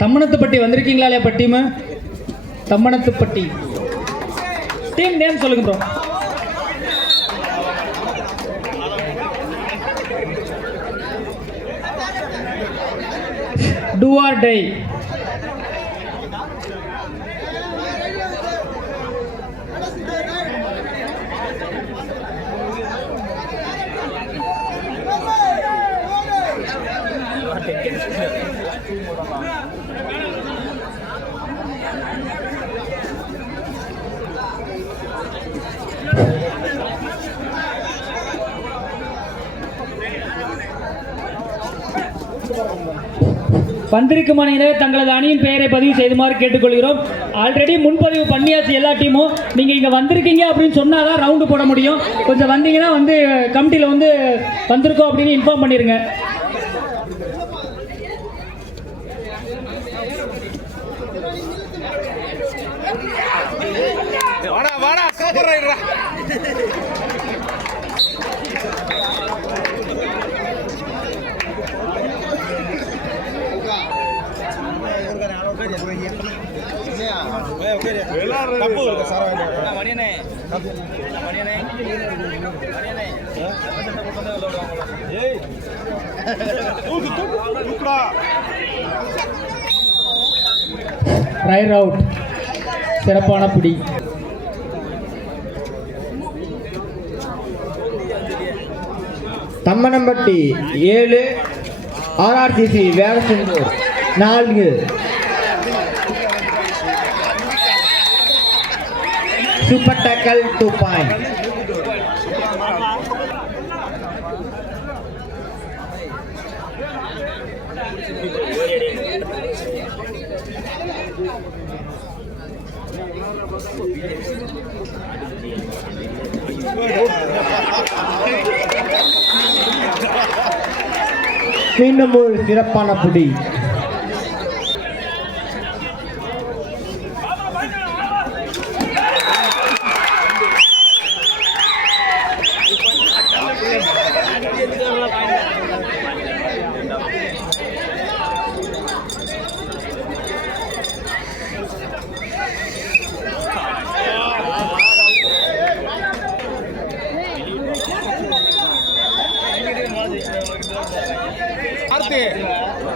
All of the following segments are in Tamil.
தம்மனத்துப்பட்டி வந்திருக்கீங்களா இல்லையா? டீம் தம்மனத்துப்பட்டி டீம் நேம் சொல்லுங்க ப்ரோ. Do or die. வந்திருக்கும் அணியினர் தங்களது அணியின் பெயரை பதிவு செய்துமாறு கேட்டுக்கொள்கிறோம். ஆல்ரெடி முன்பதிவு பண்ணியாச்சு எல்லா டீமும். நீங்கள் இங்கே வந்திருக்கீங்க அப்படின்னு சொன்னால் தான் ரவுண்டு போட முடியும். கொஞ்சம் வந்தீங்கன்னா வந்து கமிட்டியில் வந்து வந்திருக்கோம் அப்படின்னு இன்ஃபார்ம் பண்ணிடுங்க. Right out. சிறப்பான பிடி. தம்மனம்பட்டி 7, RRCC Vedasandur 4. Super tackle 2 point. மீண்டும் ஒரு சிறப்பான புடி.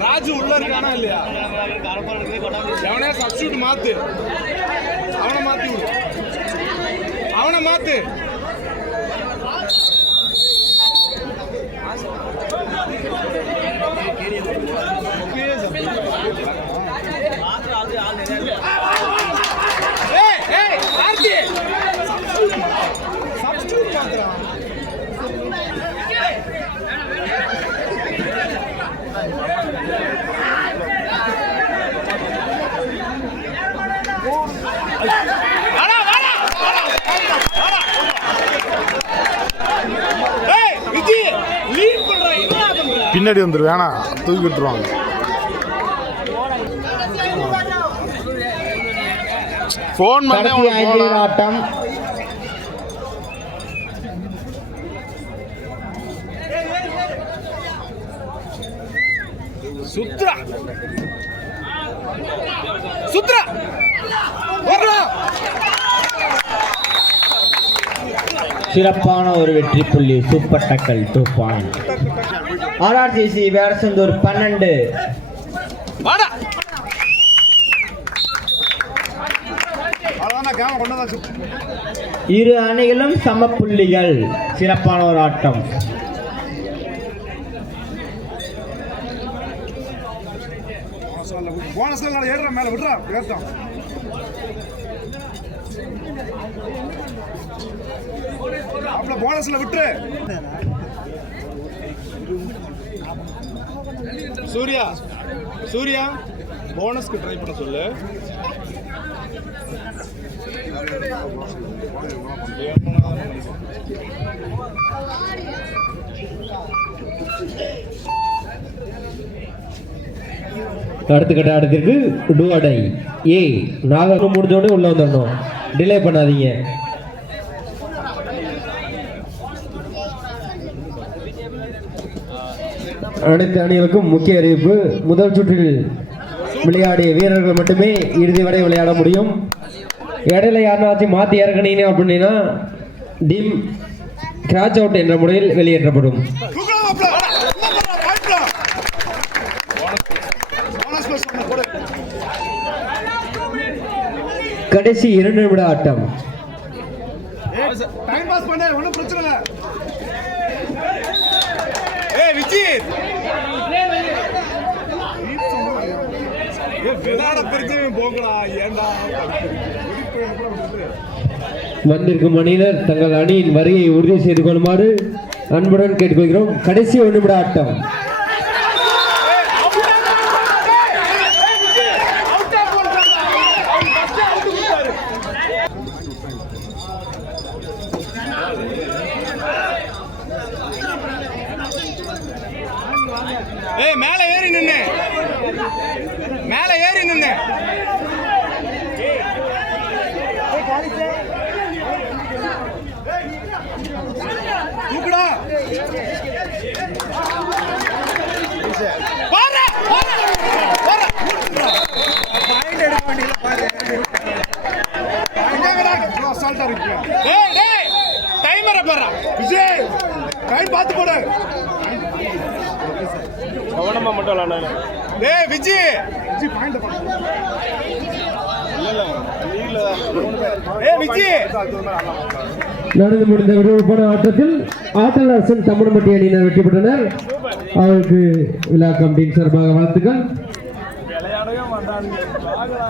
ராஜு உள்ள இருக்கானா இல்லையா? எவனே சப்ஸ்டியூட் மாத்து, அவனை மாத்தி விடு, அவனை மாத்து. சப்ஸ்டியூட் மாத்துறா. பின்னாடி வந்துரு வேணாம் தூக்கி விட்டுருவாங்க. ஃபோன் பண்ணி கடைசி 5 நிமிட ஆட்டம். சுத்ரா சுத்ரா வரடா. சிறப்பான ஒரு வெற்றி புள்ளி. Super டக்கல் 2 point. RRCC வேடசந்தூர் 12. வாடா அதான் கேமரா கொண்டு வந்தா. இரு அணிகளும் சம புள்ளிகள். சிறப்பான ஒரு ஆட்டம். போனஸ்ல ஏறுற மேல விடுறா ஏறட்டும். அப்பல போனஸ்ல விட்டுரு. சூர்யா சூர்யா போனஸ்க்கு ட்ரை பண்ண சொல்லு. அடுத்த கட்ட ஆட்டத்திற்கு டூ அடை ஏ நாகர் முடிஞ்சோடனே உள்ள வந்துடணும். டிலே பண்ணாதீங்க. அனைத்து அணிகளுக்கும் முக்கிய அறிவிப்பு. முதல் சுற்றில் விளையாடிய வீரர்கள் மட்டுமே இறுதி வரை விளையாட முடியும். இடையில யாருனாச்சும் மாற்றி இறக்குனீங்க அப்படின்னா டீம் கிராச் அவுட் என்ற முறையில் வெளியேற்றப்படும். கடைசி 2 நிமிட ஆட்டம். டைம் பாஸ் பண்ணு ஒண்ணும் பிரச்சனை இல்ல. ஏய் விஜித் விளையாட பிரச்சனை போகடா. ஏண்டா வந்திருக்கும் அணியினர் தங்கள் அணியின் வருகையை உறுதி செய்து கொள்ளுமாறு அன்புடன் கேட்டுக்கொள்கிறோம். கடைசி 1 நிமிட ஆட்டம். ஏய் மேல ஏறி நின்னு மேல ஏறி நின்னு தூக்குடா. பாரு பாரு பாரு பாயிண்ட் எடுக்க வேண்டியல பாரு. எங்கடா அசால்ட்டா இருக்கு. டேய் டேய் டைமரை பாரு விஜய். டைம் பார்த்து போடு. கவனமா மட்டும் விளையாடு. டேய் விஜய் விஜய் பாயிண்ட் பாரு. இல்ல இல்ல ஏய் விஜய் நடந்து முடிந்த விறுவிறுப்பான ஆட்டத்தில் ஆட்டல் அரசன் தமிழ்மட்டி அணியினர் வெற்றி பெற்றனர். அவருக்கு விழா கமிட்டியின் சார்பாக வாழ்த்துக்கள்.